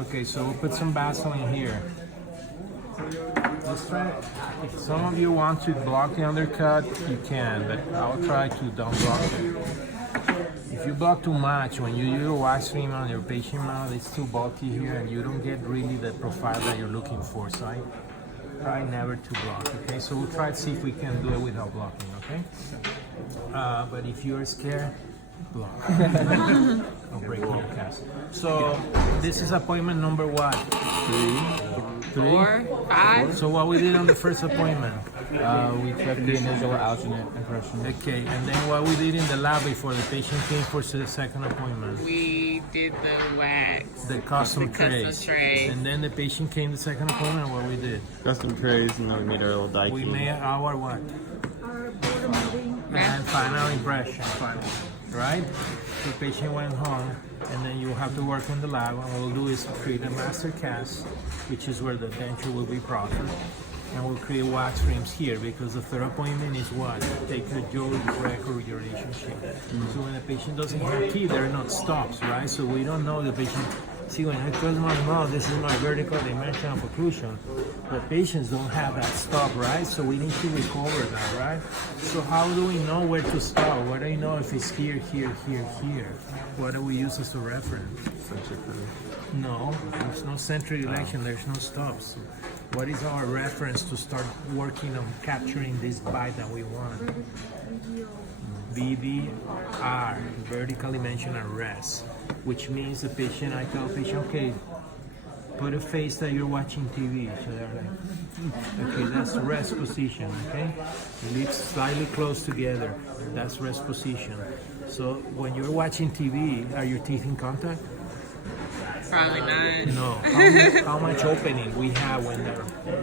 Okay, so we'll put some Vaseline here. Let's try. If some of you want to block the undercut, you can, but I'll try to don't block it. If you block too much, when you use a wax cream on your patient mouth, it's too bulky here and you don't get really the profile that you're looking for. So I try never to block, okay? So we'll try to see if we can do it without blocking, okay? But if you're scared, block. I'll break your cast. So this is appointment number what? 3, 4, 5. So what we did on the first appointment? We checked the initial alginate impression. Okay, and then what we did in the lab before the patient came for the second appointment? We did the wax. The custom trays. Custom trays. And then the patient came the second appointment, what we did? Custom trays, and then we made our little die We key. made our what? And final impression, right? The patient went home, and then you have to work in the lab, and what we'll do is create a master cast, which is where the denture will be processed, and we'll create wax frames here, because the third appointment is what? Take a jaw record relationship. So when the patient doesn't have teeth, there are not stops, right? So we don't know the patient. See, when I close my mouth, this is my vertical dimension of occlusion. The patients don't have that stop, right? So we need to recover that, right? So how do we know where to stop? Where do we know if it's here, here, here, here? What do we use as a reference? No, there's no central election, there's no stops. What is our reference to start working on capturing this bite that we want? VDR, vertical dimension and rest, which means the patient, I tell the patient, okay, put a face that you're watching TV. So they're like, okay, that's rest position, okay? Lips slightly close together, that's rest position. So when you're watching TV, are your teeth in contact? Probably not. No. How much opening we have when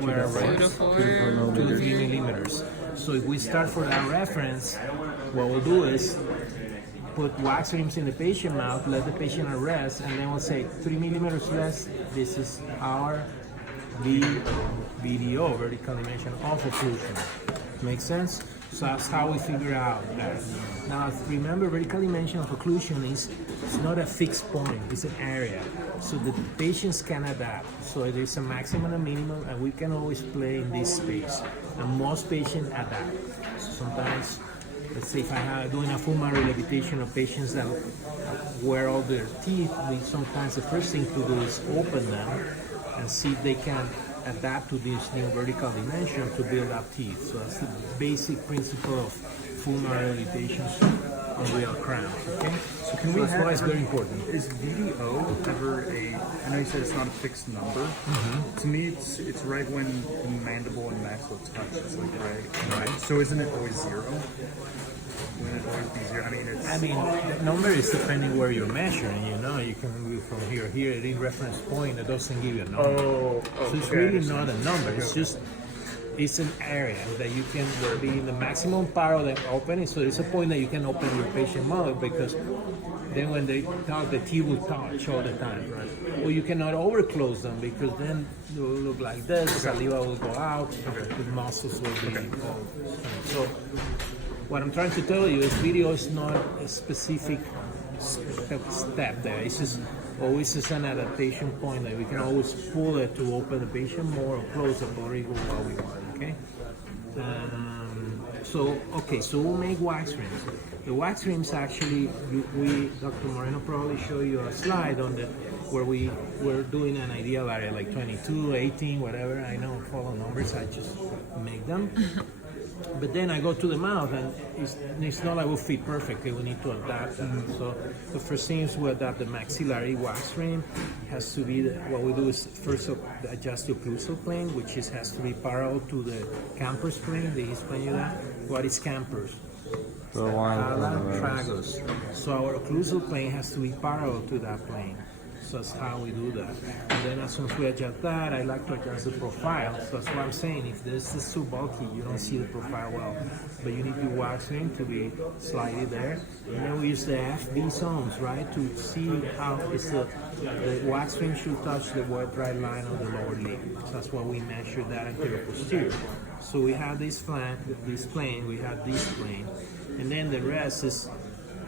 we're Two to 4. 2 to 3 millimeters. So if we start for that reference, what we'll do is put wax rims in the patient mouth, let the patient rest, and then we'll say 3 millimeters less. This is our VDO, vertical dimension of occlusion. Make sense? So that's how we figure out that. Now remember, vertical dimension of occlusion is it's not a fixed point, it's an area. So the patients can adapt. So there's a maximum and minimum, and we can always play in this space. And most patients adapt. So sometimes, let's say if I'm doing a full mouth rehabilitation of patients that wear all their teeth, sometimes the first thing to do is open them and see if they can adapt to this new vertical dimension to build up teeth. So that's the basic principle of full mouth rehabilitation on real crowns. Okay? So can we that's have, why it's very important. Is VDO ever I know you said it's not a fixed number. To me, it's right when the mandible and maxilla touch. It's like right. So isn't it always 0? Wouldn't it always be 0? I mean, the number is depending where you're measuring. You know, you can move from here. Here, the reference point, it doesn't give you a number. So it's really not a number. It's just it's an area that you can be in the maximum part of the opening. So it's a point that you can open your patient mouth, because then when they talk, the teeth will touch all the time. Right? Well, you cannot overclose them, because then it will look like this. Saliva will go out. The muscles will be. So what I'm trying to tell you is video is not a specific step there. It's just always is an adaptation point that we can always pull it to open the patient more or close the body what we want, okay? So we'll make wax rims. The wax rims actually, Dr. Moreno probably showed you a slide on where we were doing an ideal area, like 22, 18, whatever. I don't follow numbers, I just make them. But then I go to the mouth, and it's not like we'll fit perfectly. We need to adapt that. So the first thing is we adapt the maxillary wax frame. It has to be what we do is first adjust the occlusal plane, which has to be parallel to the campers plane. They explain you that. What is campers? The line tragus. So our occlusal plane has to be parallel to that plane. So that's how we do that. And then as soon as we adjust that, I like to adjust the profile. So that's what I'm saying. If this is too bulky, you don't see the profile well. But you need the waxing to be slightly there. And then we use the FB zones, right, to see how the waxing should touch the wet dry line of the lower lip. So that's why we measure that anterior posterior. So we have this plane, we have this plane. And then the rest is,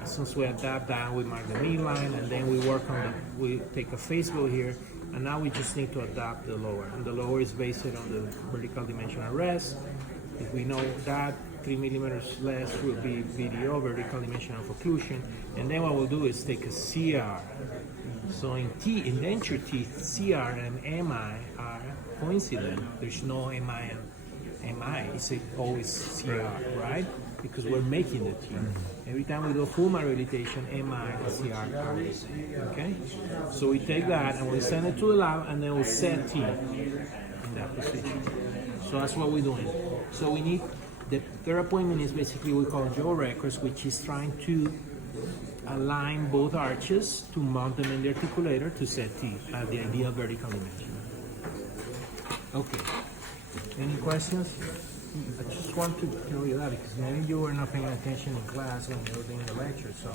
as soon as we adapt that, we mark the midline, and then we work on we take a face go here, And now we just need to adapt the lower. And the lower is based on the vertical dimensional rest. If we know that 3 millimeters less will be VDO, vertical dimension of occlusion. And then what we'll do is take a CR. So in denture teeth, CR and MI are coincident. There's no MI and MI. It's always CR, right? Because we're making the teeth. Every time we do full rehabilitation, MI and CR are the same. Okay? So we take that and we send it to the lab and then we'll set teeth in that position. So that's what we're doing. So we need, the third appointment is basically we call jaw records, which is trying to align both arches to mount them in the articulator to set teeth at the ideal vertical dimension. Okay. Any questions? I just want to tell you that because maybe you were not paying attention in class when you were doing the lecture, so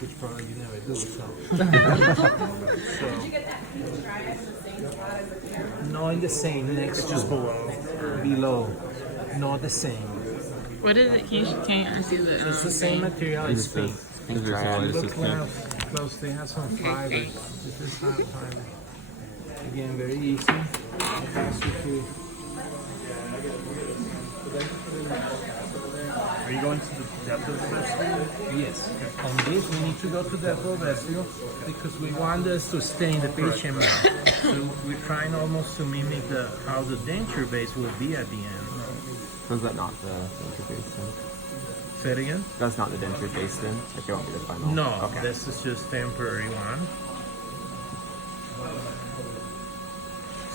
which probably you never do. So, Did you get that dry at the same spot as the camera? no, in the same next to Just below. below, not the same. What is it? Can you see the? It's the same material. It's pink. It's dry. Look close. They have some fibers. This is not fiber. Again, very easy. Fast to. Are you going to the depth of the vestibule? Yes. On this, we need to go to the vestibule because we want this to stay in the patient mouth. So we're trying almost to mimic how the denture base will be at the end. Was that not the denture based in? Say it again? That's not the denture based in? If you want me to final? No, Okay. this is just temporary one.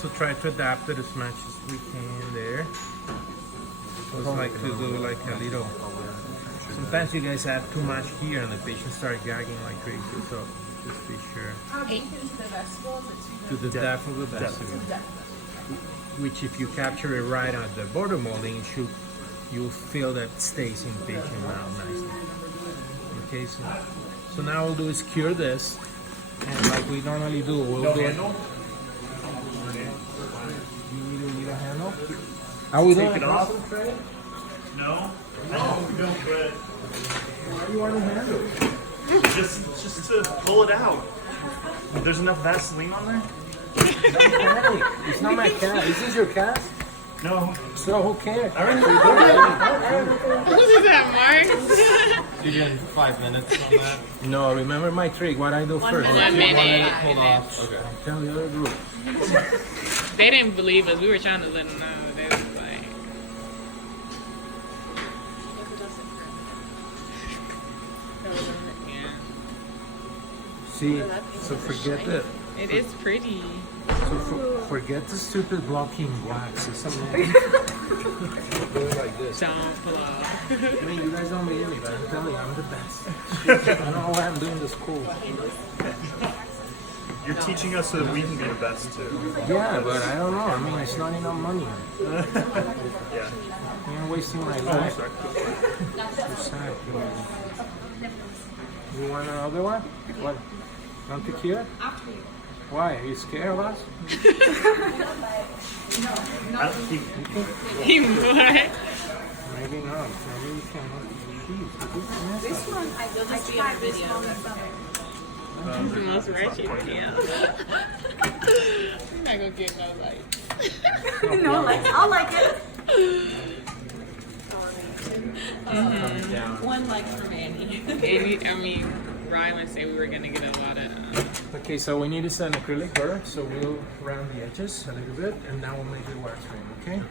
So try to adapt it as much as we can there. So it's like to do like a little. Sometimes you guys add too much here and the patient start gagging like crazy. So just be sure. How deep into the vestibule is it? To the depth of the vestibule. Which if you capture it right at the border molding, you'll feel that stays in patient mouth nicely. Okay, so now we'll do is cure this, and like we normally do, we'll do it. You need a handle? Are we doing Take it off? Trey? No. No, we don't, but Why do you want a handle? just to pull it out. There's enough Vaseline on there? Don't panic. It's not my cast. Is this your cast? No. So who cares? I already What is that, Mark? You doing 5 minutes on that? No, remember my trick. What I do first. 1 minute. Hold off. Okay. Tell the other group. They didn't believe us. We were trying to let them know. They was like, yeah. See, so forget it. It is pretty. So forget the stupid blocking wax. It's something. Do it like this. Don't pull off. I mean, you guys don't believe me, but I'm telling you, I'm the best. I don't know why I'm doing this cool. You're teaching us so that we can be the best too. Yeah, but I don't know. I mean, it's not enough money. Yeah. You're wasting my Oh, life. sorry. So sad. You want another one? What? Want to cure? Why? Are you scared of us? He what? Maybe not. Maybe you can. Jeez, This one, I tried this one this summer. The most wretched video. You're not gonna get no like. No, like, I'll like it. One like from Annie. I mean, Rylan said we were gonna get a lot of. Okay, so we need to send acrylic first, so we'll round the edges a little bit, and now we'll make the wax frame, okay?